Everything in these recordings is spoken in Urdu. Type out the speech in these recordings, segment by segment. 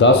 10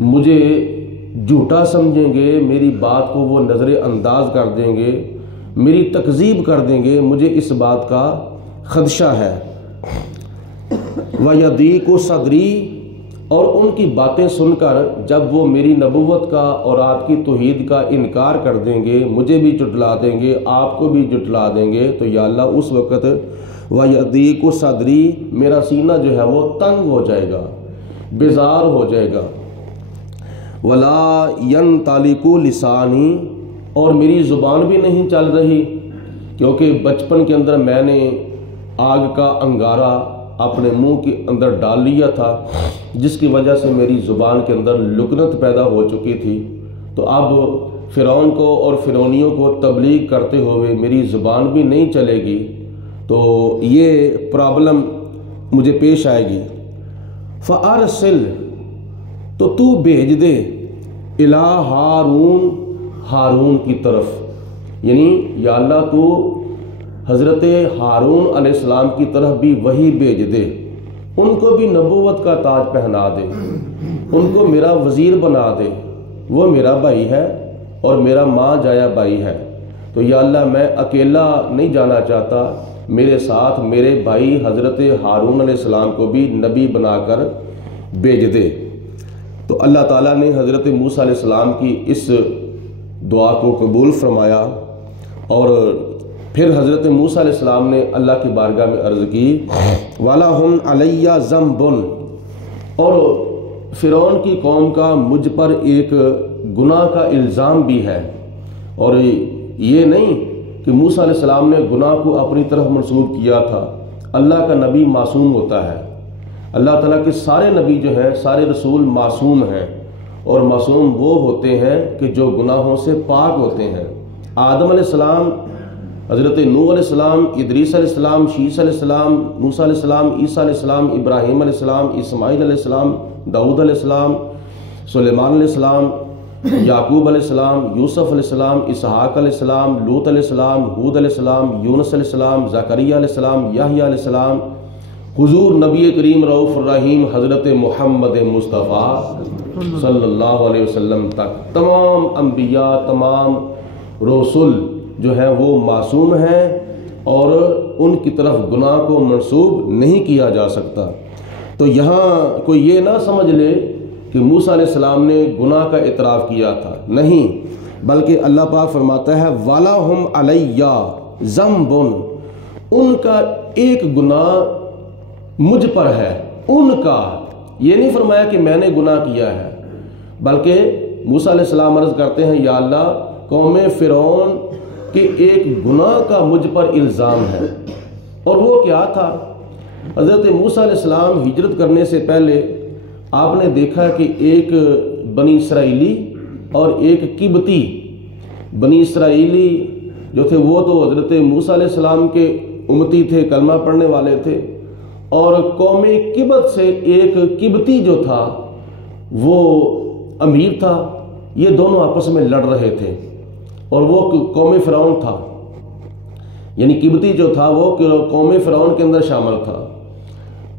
مجھے جھوٹا سمجھیں گے، میری بات کو وہ نظر انداز کر دیں گے، میری تکذیب کر دیں گے، مجھے اس بات کا خدشہ ہے۔ وَيَضِيقُ صَدْرِي، اور ان کی باتیں سن کر جب وہ میری نبوت کا اور آپ کی توحید کا انکار کر دیں گے، مجھے بھی جھٹلا دیں گے، آپ کو بھی جھٹلا دیں گے، تو یا اللہ اس وقت وَيَضِيقُ صَدْرِي، میرا سینہ جو ہے وہ تنگ ہو جائے گا، بیزار ہو جائے گا۔ وَلَا يَنْطَلِقُ لِسَانِي، اور میری زبان بھی نہیں چل رہی، کیونکہ بچپن کے اندر میں نے آگ کا انگارہ اپنے منہ کے اندر ڈال لیا تھا، جس کی وجہ سے میری زبان کے اندر لکنت پیدا ہو چکی تھی۔ تو اب فرعون کو اور فرعونیوں کو تبلیغ کرتے ہوئے میری زبان بھی نہیں چلے گی، تو یہ پرابلم مجھے پیش آئے گی۔ فَأَرْسِلْ، تو بھیج دے، اِلَىٰ ہارون، ہارون کی طرف، یعنی یا اللہ تو حضرت ہارون علیہ السلام کی طرف بھی وحی بھیج دے، ان کو بھی نبوت کا تاج پہنا دے، ان کو میرا وزیر بنا دے، وہ میرا بھائی ہے اور میرا ماں جایا بھائی ہے، تو یا اللہ میں اکیلا نہیں جانا چاہتا، میرے ساتھ میرے بھائی حضرت ہارون علیہ السلام کو بھی نبی بنا کر بھیج دے۔ تو اللہ تعالیٰ نے حضرت موسیٰ علیہ السلام کی اس دعا کو قبول فرمایا، اور پھر حضرت موسیٰ علیہ السلام نے اللہ کی بارگاہ میں عرض کی وَلَهُمْ عَلَيَّ ذَنْبٌ، اور فرعون کی قوم کا مجھ پر ایک گناہ کا الزام بھی ہے، اور یہ نہیں کہ موسیٰ علیہ السلام نے گناہ کو اپنی طرف منسوب کیا تھا، اللہ کا نبی معصوم ہوتا ہے، اللہ تعالیٰ کے سارے نبی جو ہیں، سارے رسول معصوم ہیں، اور معصوم وہ ہوتے ہیں کہ جو گناہوں سے پاک ہوتے ہیں۔ آدم علیہ السلام، حضرت نوح علیہ السلام، ادریس علیہ السلام، شیس علیہ السلام، موسیٰ علیہ السلام، عیسیٰ علیہ السلام، ابراہیم علیہ السلام، اسماعیل علیہ السلام، داؤد علیہ السلام، سلیمان علیہ السلام، یعقوب علیہ السلام، یوسف علیہ السلام، اسحاق علیہ السلام، لوط علیہ السلام، ہود علیہ السلام، یونس علیہ السلام، زکریا علیہ السلام، یحییٰ علیہ السلام، حضور نبی کریم رؤوف الرحیم حضرت محمد مصطفیٰ صلی اللہ علیہ وسلم تک تمام انبیاء، تمام رسول جو ہیں وہ معصوم ہیں، اور ان کی طرف گناہ کو منسوب نہیں کیا جا سکتا۔ تو یہاں کوئی یہ نہ سمجھ لے کہ موسیٰ علیہ السلام نے گناہ کا اعتراف کیا تھا، نہیں، بلکہ اللہ پاک فرماتا ہے وَلَهُمْ عَلَيَّ ذَنْبٌ، ان کا ایک گناہ مجھ پر ہے، ان کا، یہ نہیں فرمایا کہ میں نے گناہ کیا ہے، بلکہ موسیٰ علیہ السلام عرض کرتے ہیں یا اللہ قوم فرعون کہ ایک گناہ کا مجھ پر الزام ہے، اور وہ کیا تھا؟ حضرت موسیٰ علیہ السلام ہجرت کرنے سے پہلے آپ نے دیکھا کہ ایک بنی اسرائیلی اور ایک قبطی، بنی اسرائیلی جو تھے وہ تو حضرت موسیٰ علیہ السلام کے امتی تھے، کلمہ پڑھنے والے تھے، اور قوم قبط سے ایک قبطی جو تھا وہ امیر تھا، یہ دونوں آپس میں لڑ رہے تھے، اور وہ قوم فرعون تھا، یعنی قبطی جو تھا وہ قوم فرعون کے اندر شامل تھا۔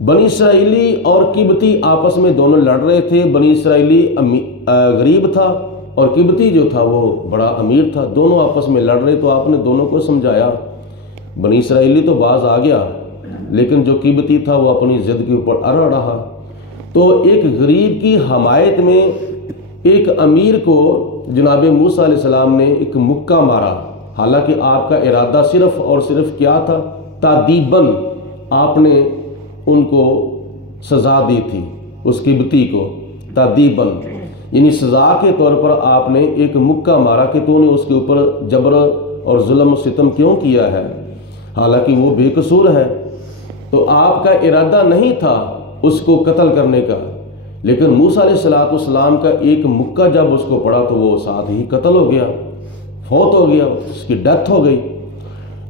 بنی اسرائیلی اور قبطی آپس میں دونوں لڑ رہے تھے، بنی اسرائیلی غریب تھا اور قبطی جو تھا وہ بڑا امیر تھا، دونوں آپس میں لڑ رہے، تو آپ نے دونوں کو سمجھایا، بنی اسرائیلی تو باز آ گیا، لیکن جو قبطی تھا وہ اپنی ضد کے اوپر اڑ رہا۔ تو ایک غریب کی حمایت میں ایک امیر کو جناب موسیٰ علیہ السلام نے ایک مکہ مارا، حالانکہ آپ کا ارادہ صرف اور صرف کیا تھا؟ تعدیباً آپ نے ان کو سزا دی تھی، اس قبطی کو تعدیباً، یعنی سزا کے طور پر آپ نے ایک مکہ مارا کہ تو نے اس کے اوپر جبر اور ظلم و ستم کیوں کیا ہے، حالانکہ وہ بے قصور ہے۔ تو آپ کا ارادہ نہیں تھا اس کو قتل کرنے کا، لیکن موسیٰ علیہ السلام کا ایک مکہ جب اس کو پڑا تو وہ ساتھ ہی قتل ہو گیا، فوت ہو گیا، اس کی ڈیتھ ہو گئی۔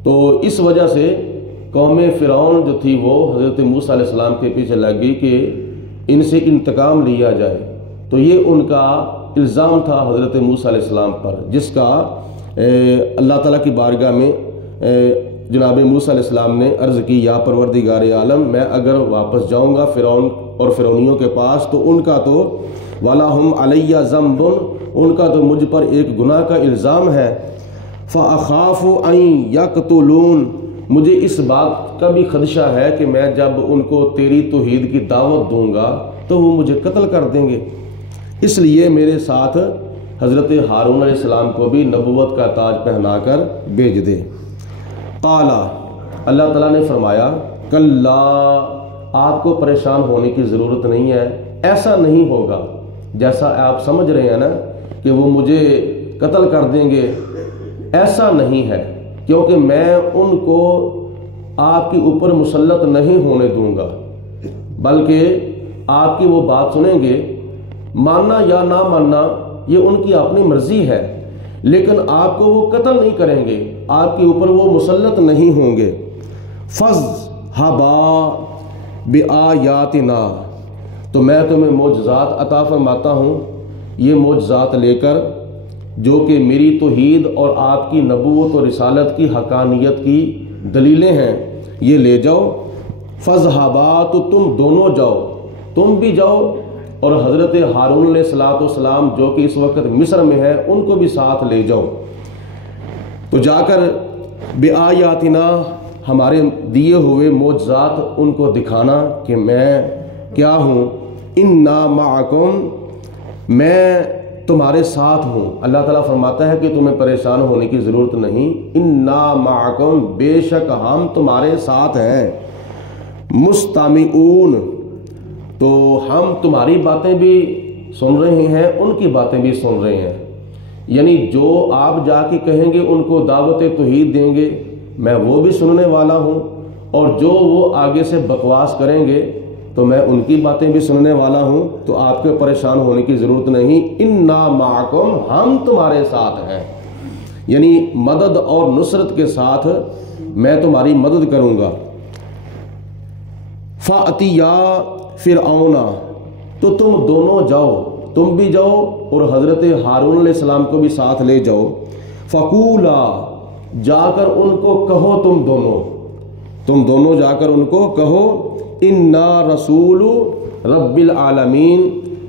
تو اس وجہ سے قوم فرعون جو تھی وہ حضرت موسیٰ علیہ السلام کے پیچھے لگ گئی کہ ان سے انتقام لیا جائے، تو یہ ان کا الزام تھا حضرت موسیٰ علیہ السلام پر، جس کا اللہ تعالیٰ کی بارگاہ میں جناب موسیٰ علیہ السلام نے عرض کی یا پروردگار عالم، میں اگر واپس جاؤں گا فرعون اور فرعونیوں کے پاس تو ان کا تو وَلَهُمْ عَلَيَّ ذَنْبٌ، ان کا تو مجھ پر ایک گناہ کا الزام ہے، فَأَخَافُ أَن يَقْتُلُونَ، مجھے اس بات کا بھی خدشہ ہے کہ میں جب ان کو تیری توحید کی دعوت دوں گا تو وہ مجھے قتل کر دیں گے، اس لیے میرے ساتھ حضرت ہارون علیہ السلام کو بھی نبوت کا تاج پہنا کر بھیج دے۔ قال، اللہ تعالیٰ نے فرمایا، کلا، آپ کو پریشان ہونے کی ضرورت نہیں ہے، ایسا نہیں ہوگا جیسا آپ سمجھ رہے ہیں نا کہ وہ مجھے قتل کر دیں گے، ایسا نہیں ہے، کیونکہ میں ان کو آپ کے اوپر مسلط نہیں ہونے دوں گا، بلکہ آپ کی وہ بات سنیں گے، ماننا یا نہ ماننا یہ ان کی اپنی مرضی ہے، لیکن آپ کو وہ قتل نہیں کریں گے، آپ کے اوپر وہ مسلط نہیں ہوں گے۔ فَاذْهَبَا بِآيَاتِنَا، تو میں تمہیں معجزات عطا فرماتا ہوں، یہ معجزات لے کر جو کہ میری توحید اور آپ کی نبوت اور رسالت کی حقانیت کی دلیلیں ہیں، یہ لے جاؤ۔ فَاذْهَبَا، تو تم دونوں جاؤ، تم بھی جاؤ اور حضرت ہارون علیہ السلام جو کہ اس وقت مصر میں ہے ان کو بھی ساتھ لے جاؤ، تو جا کر بِآیاتنا، ہمارے دیے ہوئے معجزات ان کو دکھانا کہ میں کیا ہوں، اِنَّا مَعَكُمْ، میں تمہارے ساتھ ہوں۔ اللہ تعالیٰ فرماتا ہے کہ تمہیں پریشان ہونے کی ضرورت نہیں، اِنَّا مَعَكُمْ، بے شک ہم تمہارے ساتھ ہیں، مستمعون، تو ہم تمہاری باتیں بھی سن رہے ہیں، ان کی باتیں بھی سن رہے ہیں، یعنی جو آپ جا کے کہیں گے ان کو دعوت توحید دیں گے، میں وہ بھی سننے والا ہوں، اور جو وہ آگے سے بکواس کریں گے تو میں ان کی باتیں بھی سننے والا ہوں، تو آپ کے پریشان ہونے کی ضرورت نہیں، اِنَّا مَعَكُمْ، ہم تمہارے ساتھ ہیں، یعنی مدد اور نصرت کے ساتھ میں تمہاری مدد کروں گا۔ فَأْتِيَا فرعون، تو تم دونوں جاؤ، تم بھی جاؤ اور حضرت ہارون علیہ السلام کو بھی ساتھ لے جاؤ۔ فَقُولَا، جا کر ان کو کہو، تم دونوں جا کر ان کو کہو، اِنَّا رَسُولُ رَبِّ الْعَالَمِينَ،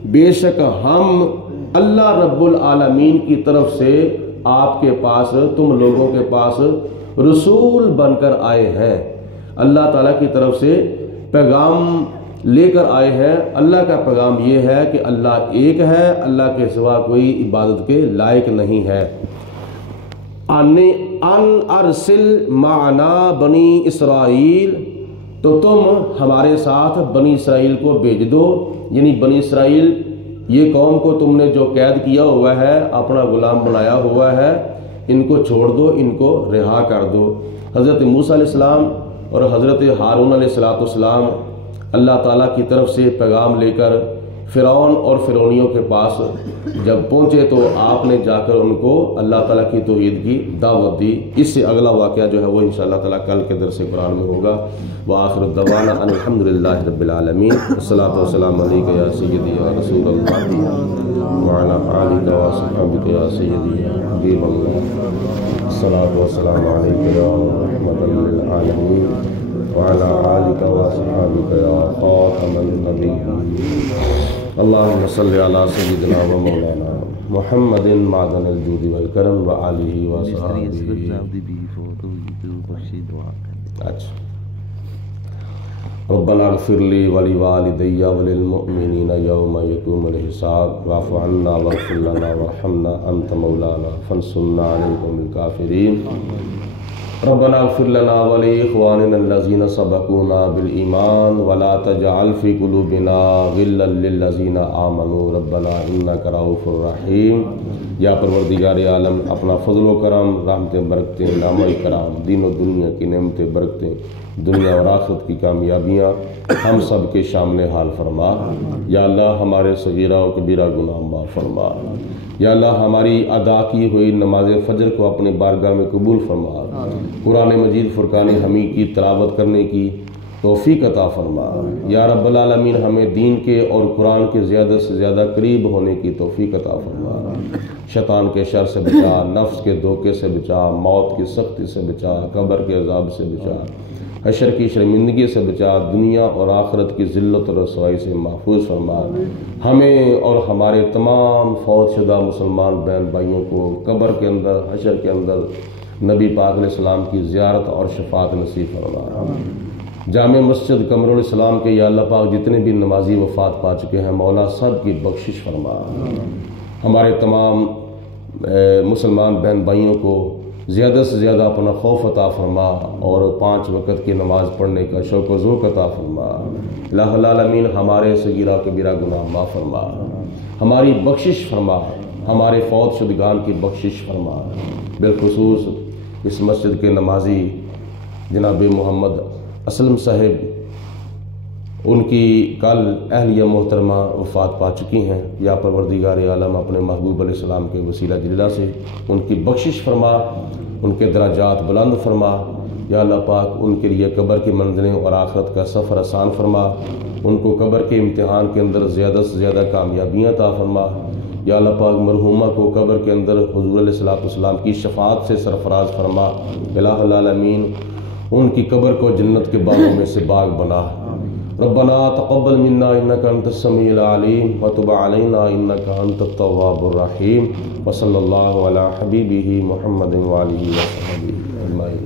بے شک ہم اللہ رب العالمین کی طرف سے آپ کے پاس، تم لوگوں کے پاس رسول بن کر آئے ہیں، اللہ تعالیٰ کی طرف سے پیغام لے کر آئے ہیں۔ اللہ کا پیغام یہ ہے کہ اللہ ایک ہے، اللہ کے سوا کوئی عبادت کے لائق نہیں ہے۔ ان ارسل معنا بنی اسرائیل، تو تم ہمارے ساتھ بنی اسرائیل کو بھیج دو، یعنی بنی اسرائیل یہ قوم کو تم نے جو قید کیا ہوا ہے، اپنا غلام بنایا ہوا ہے، ان کو چھوڑ دو، ان کو رہا کر دو۔ حضرت موسیٰ علیہ السلام اور حضرت ہارون علیہ السلام اللہ تعالیٰ کی طرف سے پیغام لے کر فرعون اور فرعونیوں کے پاس جب پہنچے تو آپ نے جا کر ان کو اللہ تعالیٰ کی توحید کی دعوت دی۔ اس سے اگلا واقعہ جو ہے وہ انشاءاللہ تعالیٰ کل کے درس قرآن میں ہوگا۔ وآخر دعوانا ان الحمدللہ رب العالمین، والصلاۃ والسلام علیک یا سیدی یا رسول اللہ، وعلی آلک وصحبک یا سیدی یا حبیب اللہ، الصلاۃ والسلام علیک یا رحمۃ للعالمین، وعلى آلك وصحبك يا خاتم النبيين، اللهم صل على سيدنا ومولانا محمد معدن الجود والكرم وآله وصحبه۔ ربنا اغفر لي ولوالدي وللمؤمنين يوم يقوم الحساب، واعف عنا واغفر لنا وارحمنا أنت مولانا فانصرنا على القوم الكافرين۔ ربنا اغفر لنا ولإخواننا الذين سبقونا بالإيمان ولا تجعل في قلوبنا غلا للذين آمنوا ربنا إنك رؤوف رحيم۔ یا پروردگار عالم، اپنا فضل و کرم، رحمتیں برکتیں، نعمہ کرام، دین و دنیا کی نعمتیں برکتیں، دنیا اور آخرت کی کامیابیاں ہم سب کے شامل حال فرما۔ یا اللہ ہمارے صغیرہ و کبیرہ گناہ معاف فرما۔ یا اللہ ہماری ادا کی ہوئی نماز فجر کو اپنے بارگاہ میں قبول فرما۔ قرآن مجید فرقان حمید کی تلاوت کرنے کی توفیق عطا فرما۔ یا رب العالمین ہمیں دین کے اور قرآن کے زیادہ سے زیادہ قریب ہونے کی توفیق عطا فرما۔ شیطان کے شر سے بچا، نفس کے دھوکے سے بچا، موت کی سختی سے بچا، قبر کے عذاب سے بچا، حشر کی شرمندگی سے بچا، دنیا اور آخرت کی ذلت اور رسوائی سے محفوظ فرما۔ ہمیں اور ہمارے تمام فوت شدہ مسلمان بہن بھائیوں کو قبر کے اندر، حشر کے اندر نبی پاک علیہ السلام کی زیارت اور شفاعت نصیب فرما۔ جامع مسجد قمر الاسلام کے یا اللہ پاک جتنے بھی نمازی وفات پا چکے ہیں مولا سب کی بخشش فرما۔ ہمارے تمام مسلمان بہن بھائیوں کو زیادہ سے زیادہ اپنا خوف عطا فرما اور 5 وقت کی نماز پڑھنے کا شوق و ذوق عطا فرما۔ الہ العالمین ہمارے صغیرہ کبیرہ گناہ معاف فرما، ہماری بخشش فرما، ہمارے فوت شدگان کی بخشش فرما۔ بالخصوص اس مسجد کے نمازی جناب محمد اسلم صاحب، ان کی کل اہلیہ محترمہ وفات پا چکی ہیں، یا پروردگار عالم اپنے محبوب علیہ السلام کے وسیلہ جلیلہ سے ان کی بخشش فرما، ان کے درجات بلند فرما۔ یا اللہ پاک ان کے لیے قبر کی منزلیں اور آخرت کا سفر آسان فرما، ان کو قبر کے امتحان کے اندر زیادہ سے زیادہ کامیابیاں عطا فرما۔ یا اللہ پاک مرحومہ کو قبر کے اندر حضور علیہ السلام کی شفاعت سے سرفراز فرما۔ الہ العالمین ان کی قبر کو جنت کے باغوں میں سے باغ بنا۔ ربنا تقبل منا انك انت السميع العليم وتب علينا انك انت التواب الرحيم وصلى الله على حبيبه محمد وعلى اله وصحبه اجمعين۔